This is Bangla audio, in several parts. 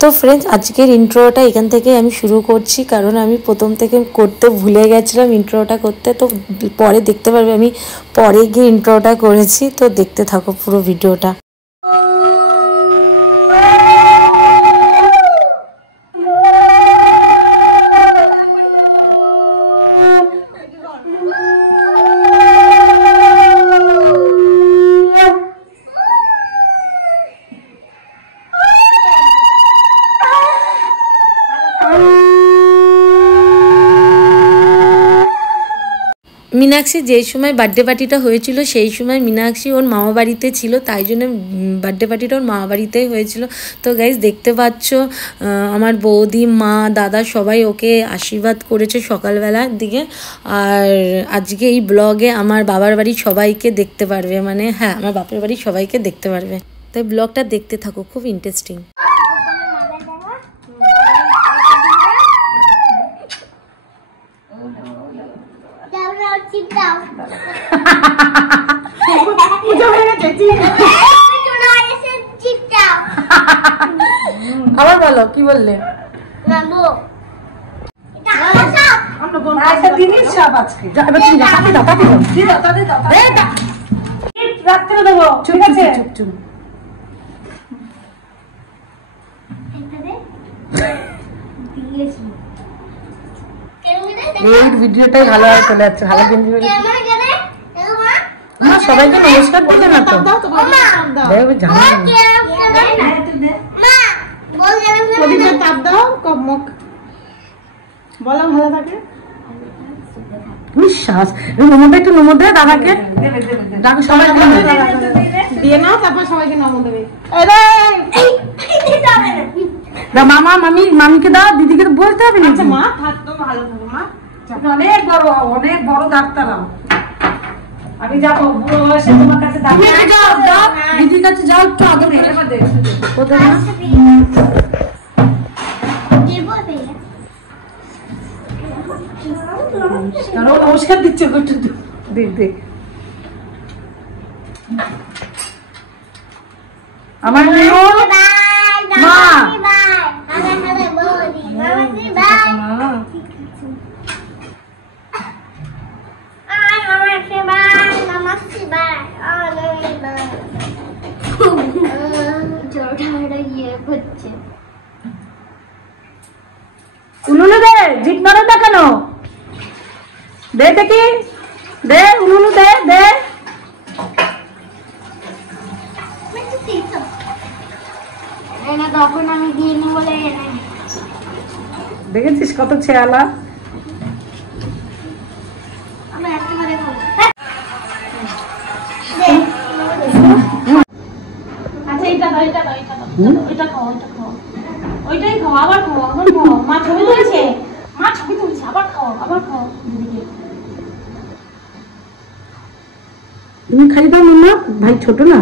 তো ফ্রেন্ডস, আজকের ইন্ট্রোটা এখান থেকে আমি শুরু করছি, কারণ আমি প্রথম থেকে করতে ভুলে গেছিলাম ইন্ট্রোটা করতে। তো পরে দেখতে পারবে আমি পরে গিয়ে ইন্ট্রোটা করেছি। তো দেখতে থাকো পুরো ভিডিওটা। মীনাক্ষী যেই সময় বার্থডে পার্টিটা হয়েছিল সেই সময় মীনাক্ষী ওর মামা বাড়িতে ছিল, তাই জন্য বার্থডে পার্টিটা ওর মামা বাড়িতেই হয়েছিল। তো গাইজ দেখতে পাচ্ছ আমার বৌদি, মা, দাদা সবাই ওকে আশীর্বাদ করেছে সকালবেলার দিকে। আর আজকে এই ব্লগে আমার বাবার বাড়ির সবাইকে দেখতে পারবে, মানে হ্যাঁ আমার বাপের বাড়ির সবাইকে দেখতে পারবে। তাই ব্লগটা দেখতে থাকো, খুব ইন্টারেস্টিং। আবার বলো, কি বললে? ভিডিওটাই ভালো হয় চলে যাচ্ছে, ভালো সবাইকে নমস্কার করবে না তো বলো, ভালো থাকে বিশ্বাস। নমো একটু নমো দে দাদাকে, সবাই দিয়ে নাও, তারপর সবাইকে নমো দেবে। মামা মামি, মামিকে দাও, দিদিকে তো বলতে হবে না। মা থাকতো ভালো থাকো, মা অনেক বড় ডাক্তার। আমি যাবো বুড়ো বয়সে তোমার কাছে, দিদির কাছে যাও, একটু আদর কোথায় নমস্কার দিচ্ছে, দেখ দেখ আমার মা। উলুলু দে, জিপ মারো না কেন? দে দেখি, দে উলুলু দে দে। দেখেছিস কত ছেয়ালা। ওইটাই খাও, আবার খাও, আবার খাও। মা ছবি তুলছে, মা ছবি তুলছে, আবার খাও, আবার খাও। তুমি খালি দাও না, ভাই ছোট না।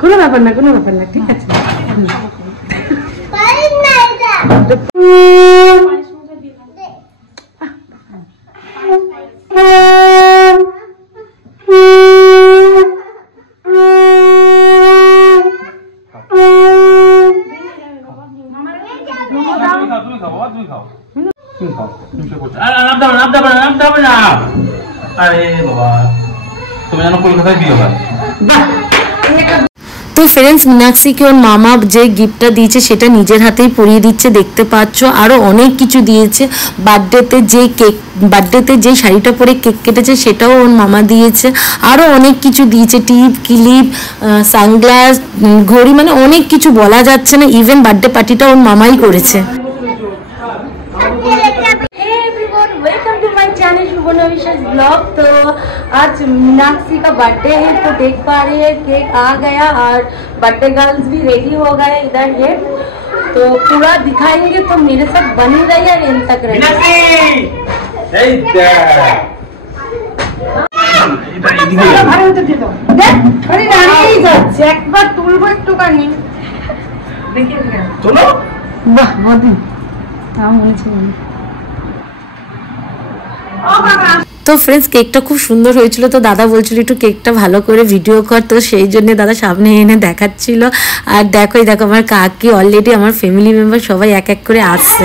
কোনো ব্যাপার না, কোনো ব্যাপার না, ঠিক আছে। তো ফ্রেন্ডস, মীনাক্ষীকে ওর মামা যে গিফটটা দিয়েছে সেটা নিজের হাতেই পরিয়ে দিচ্ছে, দেখতে পাচ্ছ। আরও অনেক কিছু দিয়েছে। বার্থডেতে যে শাড়িটা পরে কেক কেটেছে সেটাও ওর মামা দিয়েছে। আরও অনেক কিছু দিয়েছে, টিপ, ক্লিপ, সানগ্লাস, ঘড়ি, মানে অনেক কিছু বলা যাচ্ছে না। ইভেন বার্থডে পার্টিটা ওর মামাই করেছে। ब्लॉग। तो आज मीनाक्षी का बर्थडे है, तो देख पा रहे हैं केक आ गया और बर्थडे गर्ल्स भी रेडी हो गए इधर है। तो पूरा दिखाएंगे, तो मेरे साथ बनी रहिए और एंड तक रहिए। একবার তুলবো একটুখানি, দেখে তোলো। বাহ, তো ফ্রেন্ডস কেকটা খুব সুন্দর হয়েছিল। তো দাদা বলছিল একটু কেকটা ভালো করে ভিডিও কর, তো সেই জন্য দাদা সামনে এনে দেখাচ্ছিল। আর দেখো আমার কাকি অলরেডি আমার ফ্যামিলি মেম্বার সবাই এক এক করে আসছে।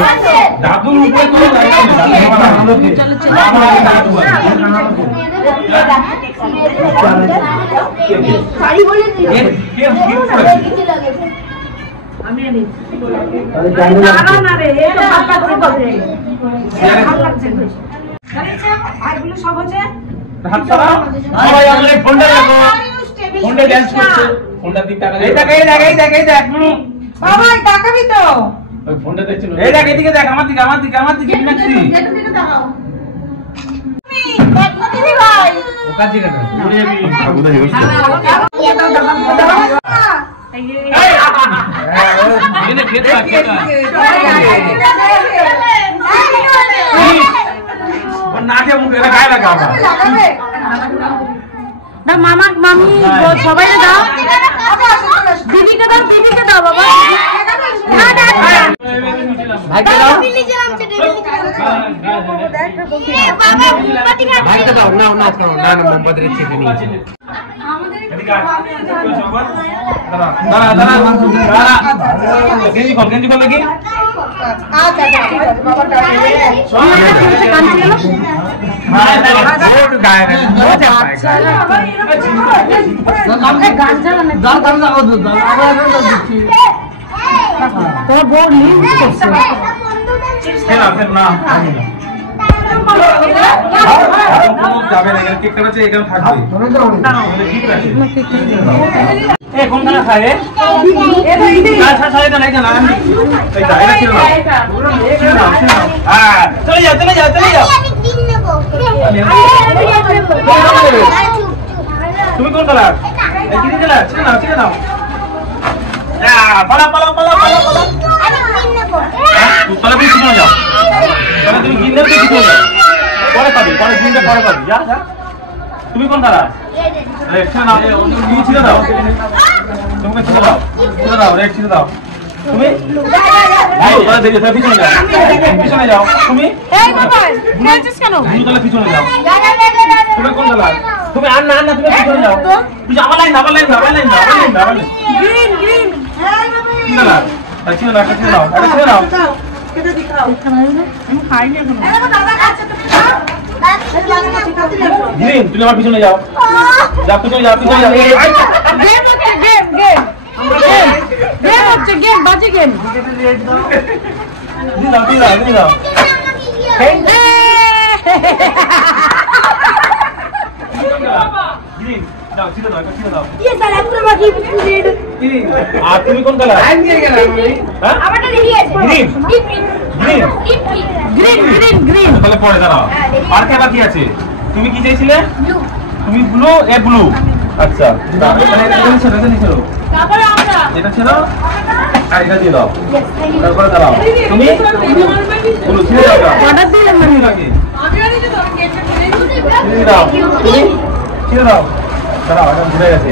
মামা মামি সবাই দাও, দিদিকে দাও, দিদিকে দাও বাবা, তুমি কোন কালার? তুমি কোন কালার? ছিঁড়ে দাও, তোমাকে ছিঁড়ে দাও, ছিঁড়ে দাও, রেড ছিঁড়ে দাও। তুমি পিছনে যাও, তুমি পিছনে যাও। তুমি কোন কালার? তুমি আর না তুমি পিছনে যাও, তুমি আমার লাইন আবার লাইন আবার লাইন আবার লাইন আবার লাইন গ্রিন গ্রিন কি কালার? ছিঁড়ে দাও, ছিঁড়ে দাও, এটা ছিঁড়ে দাও। কেটে দিও, আমি খাইনি এখনো। দাদা কাছে গ্রিন, তুমি আমার পিছনে যাও, যাও পিছনে যাও, পিছনে যাও। গেম হচ্ছে গেম, গেম গেম হচ্ছে গেম, বাজে গেম। দিলাও দিলাও দিলাও। গ্রিন দাও, ছিঁড়ে দাও, এটা ছিঁড়ে দাও। ये साला पूरा बाकी रेड। আর তুমি কোন কালার? আমি দিয়ে গেলাম আমি। হ্যাঁ আমারটা দেখি আছে। Green green green green green. তাহলে পড়ে দাঁড়াও। আর কে বাকি আছে? তুমি কি চাইছিলে? ব্লু। তুমি ব্লু, এ ব্লু। আচ্ছা তাহলে এটা ছেড়ে দেন, ছেড়ো। তারপরে আমরা এটা ছেড়ো, আর এটা দিয়ে দাও। তারপরে দাঁড়াও। তুমি ব্লু ছেড়ে দাও। অর্ডার দিলাম আমি নাকি? আমি আর দিতে দাও, কেটে ছেড়ে দাও। তুমি ছেড়ে দাও। দাঁড়াও, এটা ঘুরে গেছে।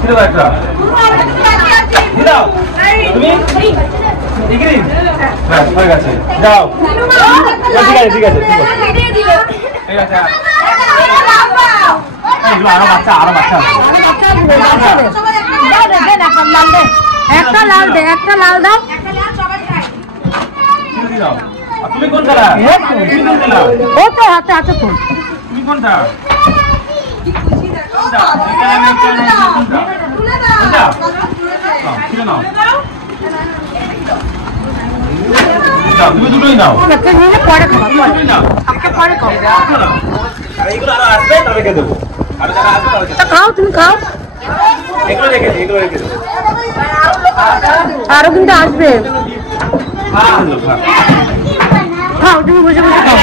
ছেড়ে দাও একটা। দাও। তুমি গ্রিন। বাস হয়ে গেছে, যাও। ঠিক আছে ঠিক আছে ঠিক আছে ঠিক আছে। আরো বাচ্চা, আরো বাচ্চা একটা লাল দে, একটা লাল দাও। তুমি কোন কালার? তুমি কোন কালার? ও তো হাতে আছে তো। তুমি কোনটা? তুমি দুটোই নাও, পরে খাও, তুমি খাও। আরো কিন্তু আসবে, খাও তুমি বসে বসে খাও।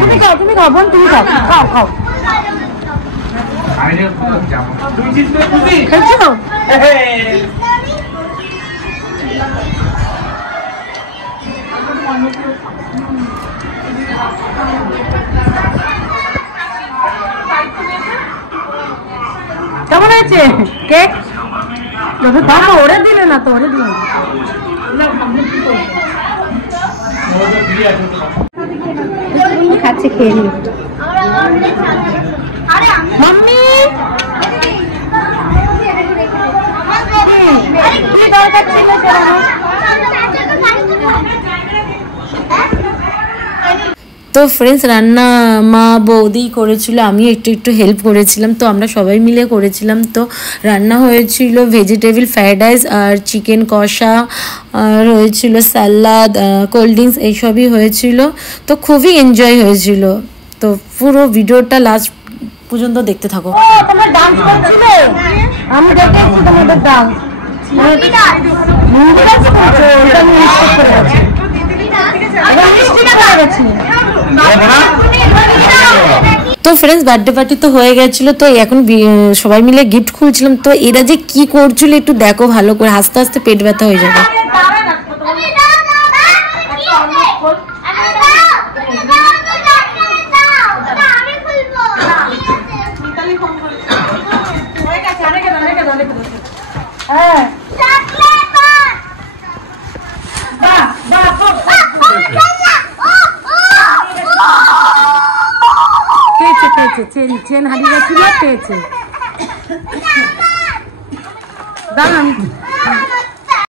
তুমি খাও, তুমি খাও বোন, তুমি খাও, খাও খাও। খেলছো? কেমন হয়েছে কেক? ওরে দিলে না তো, ওরে দিলে খাচ্ছে, খেয়ে নিল মাম্মি। কি দরকার ছিল তো ফ্রেন্ডস, রান্না মা বৌদি করেছিল, আমি একটু একটু হেল্প করেছিলাম। তো আমরা সবাই মিলে করেছিলাম। তো রান্না হয়েছিল ভেজিটেবল ফ্রাইড রাইস আর চিকেন কষা, আর হয়েছিল স্যালাড, কোল্ড ড্রিঙ্কস, এইসবই হয়েছিল। তো খুবই এনজয় হয়েছিল। তো পুরো ভিডিওটা লাস্ট পর্যন্ত দেখতে থাকো। তোমরা ডান্স করছিলে? আমি দেখেছি তোমাদের ডান্স। তো ফ্রেন্ডস, বার্থডে পার্টি তো হয়ে গেছিলো। তো এখন সবাই মিলে গিফট খুলছিলাম। তো এরা যে কি করছিল একটু দেখো ভালো করে, হাসতে হাসতে পেট ব্যথা হয়ে যাবে। চেন হারিয়ে গেছিল, পেয়েছে। দাঁড়ান।